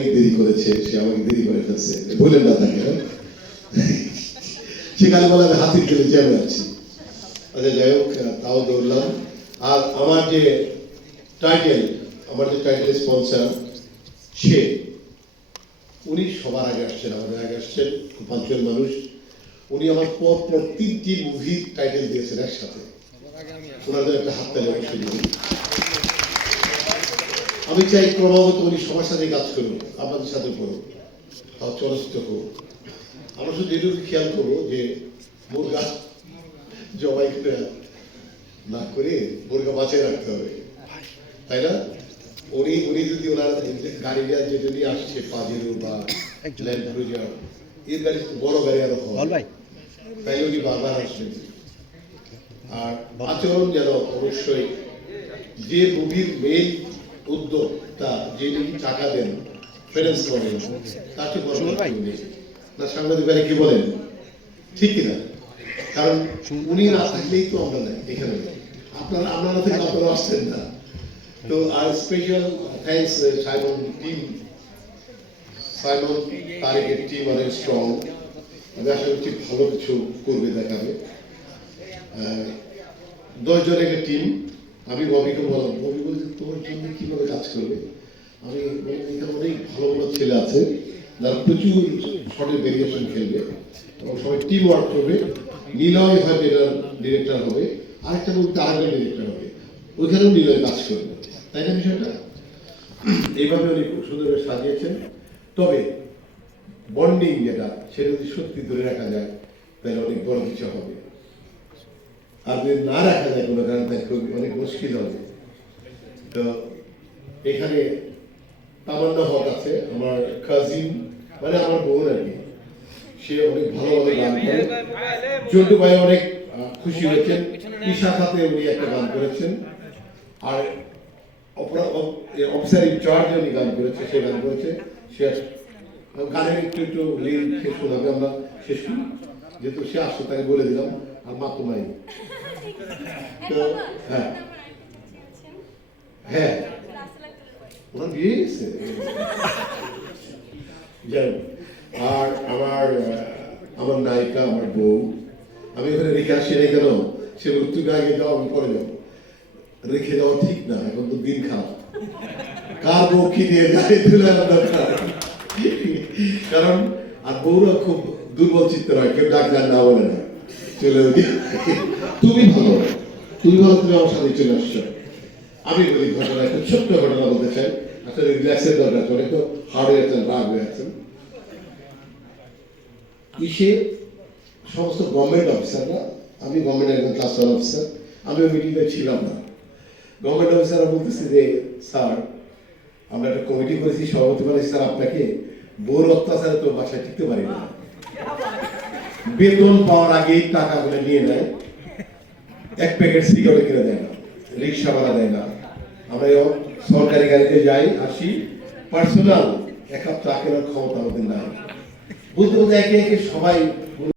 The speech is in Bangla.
অনেক দেরি করেছে, সে আমাকে দেরি করে ফেলছে। বললেন না তাকে? সে কালে বলে, আমি হাতির খেলে চেপে আছি আচ্ছা যাই হোক, তাও দৌড়লাম আর আমার যে টাইটেল আমার যে টাইটেল স্পন্সর সে, উনি সবার আগে আসছেন, আমাদের আগে আসছেন, খুব পাঁচজন মানুষ। উনি আমার পর পর মুভির টাইটেল দিয়েছেন একসাথে। ওনাদের একটা হাততালি অবশ্যই আমি চাই ক্রমাগত উনি সবার সাথে কাজ করুন আপনাদের সাথে করুন তাও চলচ্চিত্র করুন। আমরা শুধু এটুকু খেয়াল করব যে মুরগা জবাই করে না করে মুরগা বাঁচিয়ে রাখতে হবে। তাই না? উনি উনি যদি ওনার গাড়িটা যে যদি আসছে পাজেরো বা ল্যান্ড ক্রুজার এর গাড়ি বড় গাড়ি আরও। তাই উনি বারবার আসবেন আর আচরণ যেন অবশ্যই যে মুভির মেইন উদ্যোগটা যে টাকা দেন ফিনান্স করেন তাকে। না সাংবাদিক ভাই কি বলেন? ঠিক কিনা? কারণ উনি না থাকলেই তো আমরা নাই এখানে। আপনারা আপনারা থেকে আপনারা আসছেন না। তো আর special thanks Simon team. Simon তারিখের টিম অনেক স্ট্রং আমি করছি ভালো কিছু করবে দেখাবে। দশজনের একটা টিম আমি ববিকে বললাম, ববি বলছে তোমার জন্য কীভাবে কাজ করবে? আমি বললাম, এখানে অনেক ভালো ভালো ছেলে আছে, যারা প্রচুর শর্টের ভেরিয়েশন খেলবে এবং সবাই টিম ওয়ার্ক করবে। নিলয় হয়তো এটার ডিরেক্টর হবে, আরেকটা বলতে আরেকটা ডিরেক্টর হবে। ওইখানেও নিলয় কাজ করবে। তাই না বিষয়টা? এইভাবে উনি খুব সুন্দর সাজিয়েছেন। তবে বন্ডিং যেটা সেটা যদি সত্যি ধরে রাখা যায়, তাহলে অনেক বড় কিছু হবে। আর যদি না রাখা যায় কোনো কারণে হবে তো এখানে তামান্না হক আছে আমার কাজিন মানে আমার বোন আর কি। সে অনেক ভালো ভালো গান করে। জন্টু ভাই অনেক খুশি হয়েছেন। ঈশা খাতে উনি একটা গান করেছেন। আর অফিসার ইনচার্জে উনি গান করেছে সে গান করেছে। সে গানের একটু একটু লিঙ্ক শেষ শোনাবে আমরা শেষ করি। যেহেতু সে আসছে তাকে বলে দিলাম। আর মা তো নাই তো হ্যাঁ। হ্যাঁ ওনার বিয়ে গেছে যাই আর আমার আমার নায়িকা আমার বউ আমি ওখানে রেখে আসি নাই কেন সে তুমি আগে যাও আমি পরে যাব রেখে যাওয়া ঠিক না এখন তো দিন খারাপ কার বউ কি দিয়ে গাড়ি তুলে দরকার কারণ আর বউরা খুব দুর্বল চিত্ত হয় কেউ ডাক ডাক না বলে না চলে তুমি ভালো তুমি ভালো তুমি আমার সাথে চলে আসছো আমি বলি ঘটনা একটা ছোট্ট ঘটনা বলতে চাই। আসলে রিল্যাক্সের দরকার অনেক তো হয়ে আছেন রাগ হয়ে আছেন। ইসে সমস্ত গভর্নমেন্ট অফিসাররা আমি গভর্নমেন্ট একজন ক্লাস ওয়ান অফিসার আমি ওই মিটিংয়ে ছিলাম না। গভর্নমেন্ট অফিসাররা বলতেছে যে, স্যার, আমরা একটা কমিটি করেছি, সভাপতি বানিয়েছি স্যার আপনাকে বোর অত্যাচারে তো বাসায় টিকতে পারি না। বেতন পাওয়ার আগেই টাকাগুলো নিয়ে নেয়, এক প্যাকেট সিগারেট কিনে দেয় না। রিক্সা ভাড়া দেয় না। আমরা সরকারি গাড়িতে যাই, আসি। পার্সোনাল এক কাপ চা ক্ষমতা আমাদের নাই। বুঝতে বলতে একে একে সবাই